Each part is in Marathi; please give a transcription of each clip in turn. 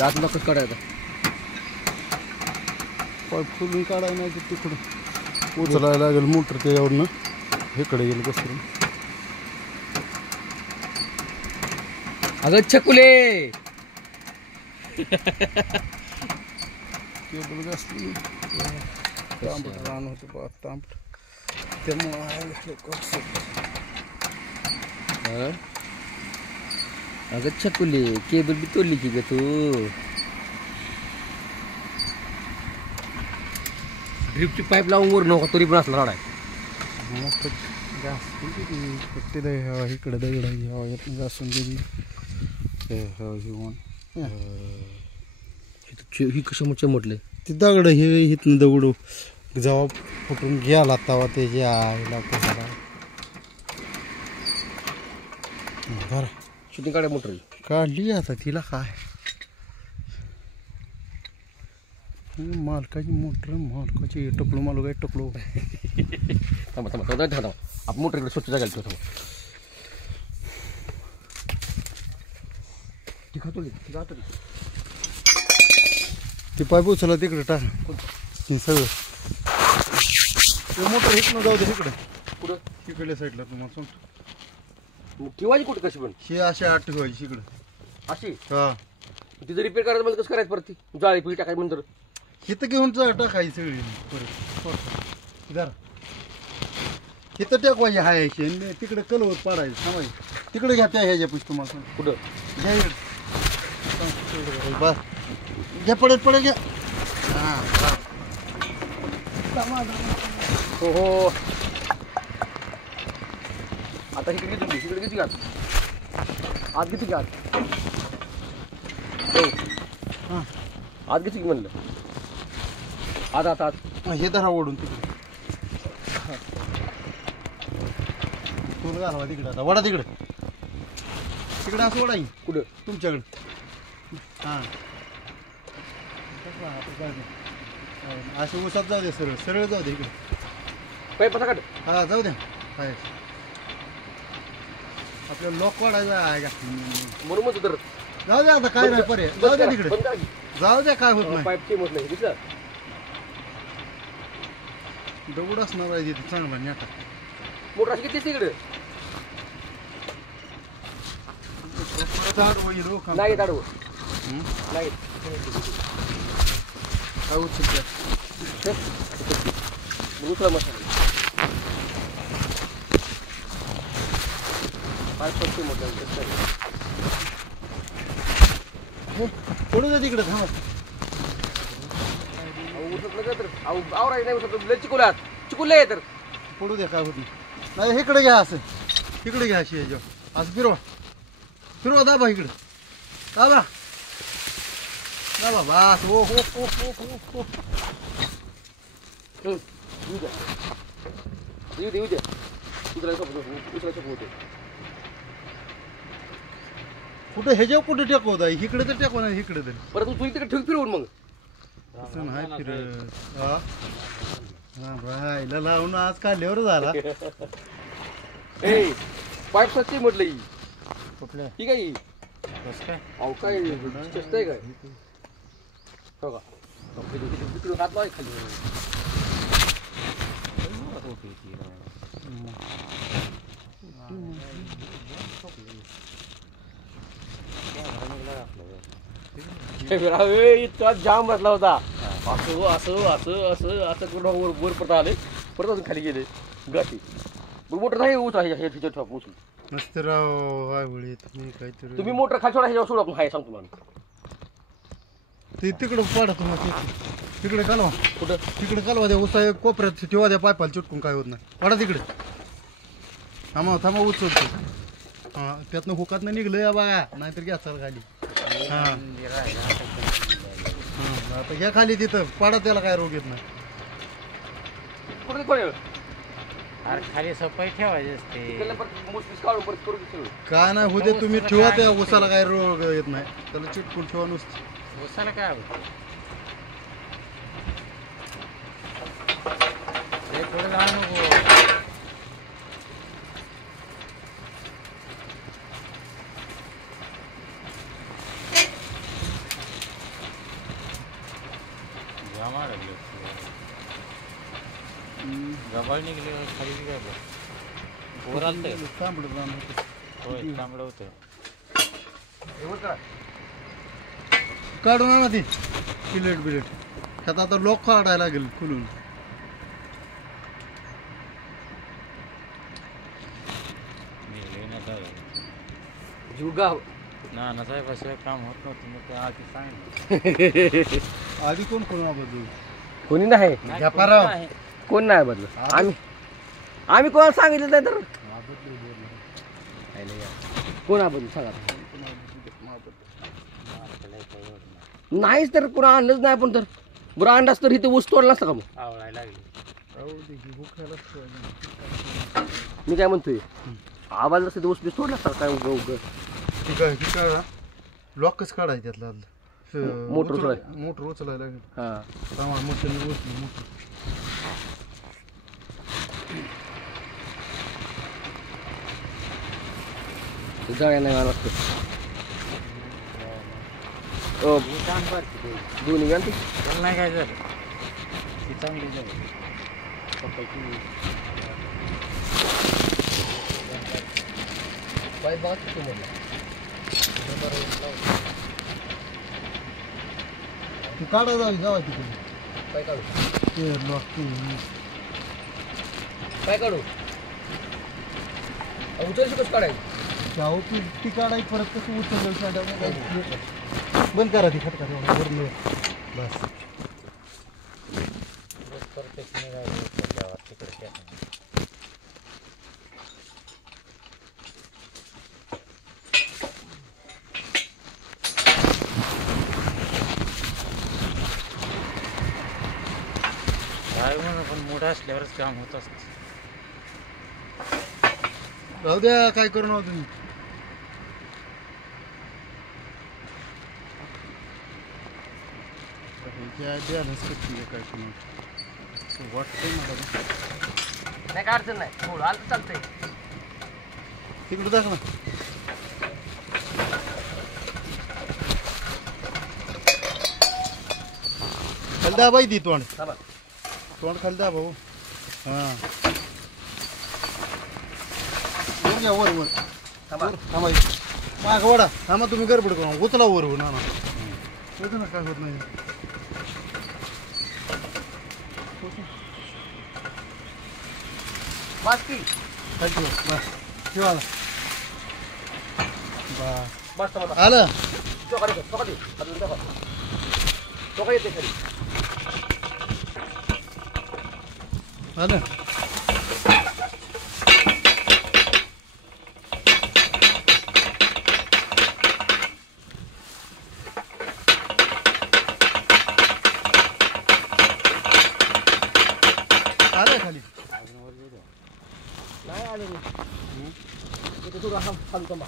यात नकच काढायचा पाईप खोलून काढायला नाही तर तिकडं उचलायला लागेल मोटर त्याच्यावरनं इकडे येईल बसून. अगं छकुले केबल घासली तांबट रान होतं बा तांबट त्यामुळं अगं छकुले केबल बी तोडली की ग तू. ड्रिपची पाईप लावून वर नका तरी पण असला राडाय. पट्टी द्या इकडे दगड येत घासून गेली ही कशामुळे चमटले ती दगड हे इथनं दगड जेव्हा फुटून गेला तेव्हा त्याची आईला कशाला बरं शूटिंग काढाय मोटर काढली आता तिला काय मालकाची मोटर मालकाची टकलो मालू काय टकलो. थांबा थांबा थांबा थांबा आपण मोटर इकडे स्वच्छ जागायला ठेवतो. ती पाईप उचला तिकडे टाक हे सगळं मोटर इकडं जाऊ दे इकडे कुठं इकडल्या साईडला तुम्हाला सांगतो. किंवाची कुठे कशी पण ही अशी आठ ठेवायची इकडं अशी हा तिथं रिपेअर करायचं मला कसं करायचं परत ती जाळी पिळी टाकायची नंतर इथं घेऊन टाकायची सगळी परत जरा इथं टाकवायची हायची आणि तिकडे कलवत पाडायचं थांबायचं तिकडे घ्या त्या ह्याच्या पुष्ट तुम्हाला कुठं घ्या इकडे बस घ्या पडत घ्या हां हो हो आता इकडे घेतो इकडे किती घात आत किती घात हो हां आत किती म्हणलं आत आत आत हे धरा ओढून तिकडे तूर घालवा तिकडे आता वडा तिकडे तिकडे असं वडा येईल कुठं तुमच्याकडे हां असं उसात जाऊ दे सरळ सरळ जाऊ दे इकडे पाईप कसा काढ हा जाऊ द्या काय आपल्याला लॉक वाढायचा आहे का म्हणून मग तर जाऊ द्या आता काय नाही पर्याय जाऊ द्या तिकडे जाऊ द्या काय होत नाही पाईप चेंज होत नाही दिसलं दगड असणार आहे तिथे चांगला नेटा मोटर अशी किती तिकडे नाही काढू नाही काय उचल दुसरा मसाला पाईप पट्टी मोटर पडू द्या तिकडे थांबा उसत नका तर आवराय नाही उसत लय चिकुल्यात चिकुले तर पडू द्या काय होत नाही इकडे घ्या असं इकडे घ्या अशी याच्यावर असं फिरवा फिरवा दाबा इकडे दाबा दाबा बस हो हो हो हो हो हो येऊ दे उचलायचं होते कुठं ह्याच्यावर कुठे टेकवत आहे इकडे तर टेकव नाही इकडे तर परत तू तिकडे ठेव फिरवून मग असं नाही फिरत हा राहिला लावून आज काढल्यावर झाला ए पाईप सच्ची म्हटलं ही कुठल्या ठीक आहे कसं काय अहो काय चेष्टा आहे काय हो का तिकडे हात लावाय खाली इतका जाम बसला होता असं असं असं असं असं करून वर परत आले परत अजून खाली गेले गाठी मग मोटर नाही उचला ह्याच्या ठेवा उचल मस्त राव आवळी तुम्ही काहीतरी तुम्ही मोटर खाली सोडा ह्याच्यावर सोडा आपण हाय सांगतो मला ते तिकडं पाडा तुम्हाला तिकडे कालवा कुठं तिकडे कालवा द्या उसा कोपऱ्यात ठेवा द्या पायपाला चिटकून काय होत नाही पाडा तिकडे थांबा थांबा उचलतो हां त्यातनं हुकात नाही निघलं या बघा नाहीतर घ्या चाल खाली हां आता घ्या खाली तिथं पाडा त्याला काय रोग येत नाही कुठे पडेल अरे खाली सफाई ठेवायची असते काय नाही होते तुम्ही ठेवा त्या उसाला काय रोग येत नाही त्याला चिटकून ठेवा नुसतं उसाला काय हवं हे पुढे जाऊ नको गबाळ निघली खाली गबाळ वर आलतं तांबडं जाणं होतं. होय तांबडं होतं काढून आणा ती पिलेट बिलेट ह्यात आता लॉक काढायला लागेल खुलून. निघले ना तर जुगाव नाना साहेबाशिवाय काम होत नव्हतं मग ते आधी सांगितलं आधी कोण कोणाबद्दल कोणी नाही घ्या पाराव. कोण नाही बदल आम्ही कोणाला सांगितलं नाही तर कोणाबद्दल सांगा नाहीच तर पुन्हा आणलंच नाही आपण तर बरं आणलाच तर इथे ऊस तोडला असता का मग आवळायला लागली मी काय म्हणतोय आवाज असतं तर ऊस बीस तोडला असता काय उग उग ठीक आहे ठीक आहे लॉकच काढायचं त्यातला मोटर उचलाय. मोटर उचलायला लागेल. हा सामान मोटर उचली मोटर. जाण्या नाही मला वाटतं दोन्ही घालते त्याला नाही काय झालं ती चांगली झाली पाय बघा किती मोठा. ती काढा जावी जावा तिकडे पाय काढू ते लॉक पाय काढू उचलशी कसं काढायचं जाऊ ती काढायची परत कसं उचललं बंद करा ती खटका तेवढा वरून बस. परफेक्ट निघाली तिकडे काय म्हणून पण मोठा असल्यावरच काम होत असतं राहू द्या काय करू नका तुम्ही. द्यायलाच कधी काय करू वाटतंय मला नाही काय अडचण नाही थोडं आलं तर चालतंय तिकडे दाख ना. खाली द्या बाई ती तोंड चला तोंड खाली द्या भाऊ. हां वर घ्या वर वर थांबा थांबा माग वडा थांबा तुम्ही गडबड करू उचला वर हो ना होतं ना काय होत नाही. बस की खाली ठेवा बस ठेवा बस बस थांबा आलं चोखाली अजून चोखा येते खाली आलं. आलं खाली नाही आलं इथे थोडं हा खाली थांबा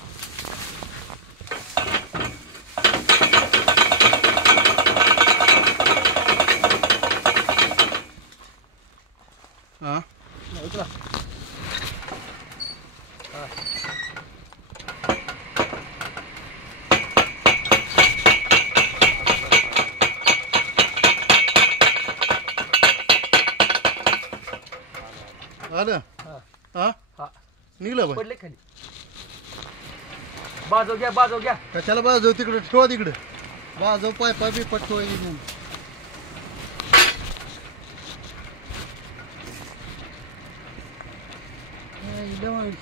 हां उचला आलं हा हां हा निघलं बाई पडले खाली बाजव घ्या कशाला बाजू तिकडे ठेवा तिकडे बाजू पाय पाय बी पटवा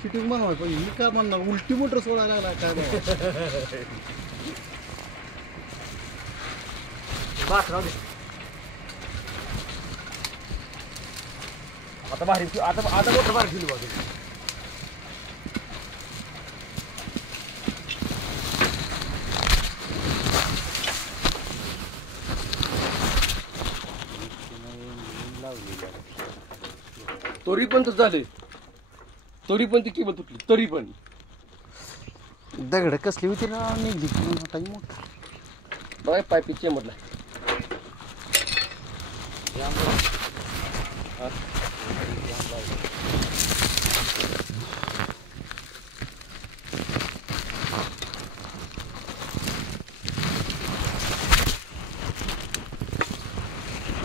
शिटिंग बनवाय पाहिजे मी काय म्हणणार उलटी मोटर सोडायला लागला काय बाबा. बास राहू दे आता बाहेर आता मोठं बाहेर गेली बाजू तरी पण तसं झाले तरी पण ती किंमत तुटली तरी पण दगड कसली होती ना निघली काही मोठं बघा पायपी चेंबरला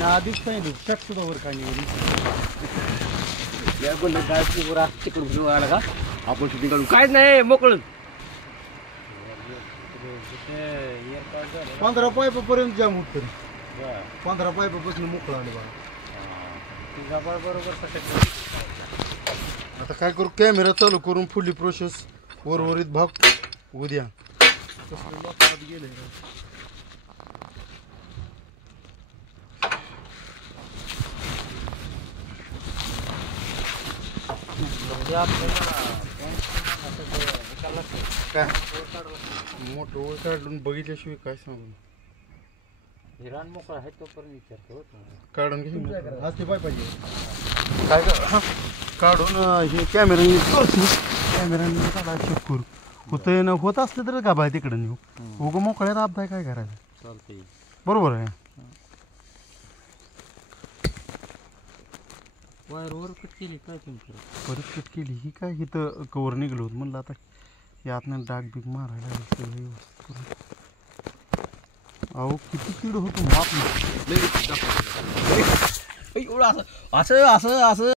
आधीच सांगितलं शक सुद्धा वर काही या बंद काय पुरा तिकडून घेऊन आला का आपण शूटिंग काढू काय नाही मोकळं 15 पाईपापर्यंत जाम होत तरी 15 पाईपापासून मोकळं आलं बघा आता काय करू कॅमेरा चालू करून फुल्ली प्रोसेस उर्वरित भाग उद्या गेले काय मोठं ओळ काढून बघितल्याशिवाय काय सांगू हिराण मोकळा आहे तोपर्यंत विचारतो काढून घे आज ते पाहिजे काय काढून हे कॅमेराने काढा चेक करू होतंय ना होत असलं तर का बाय तिकडं नेऊ उगं मोकळ्यात अपदाय काय करायचं चालते बरोबर आहे वायर वर कट केली काय तुमची परत कट केली ही काय इथं कवर निघलो होत म्हणलं आता यातनं डाग बिग मारायला सगळं व्यवस्थित करून अहो किती किड होतो माप एवढं असं असं असं असं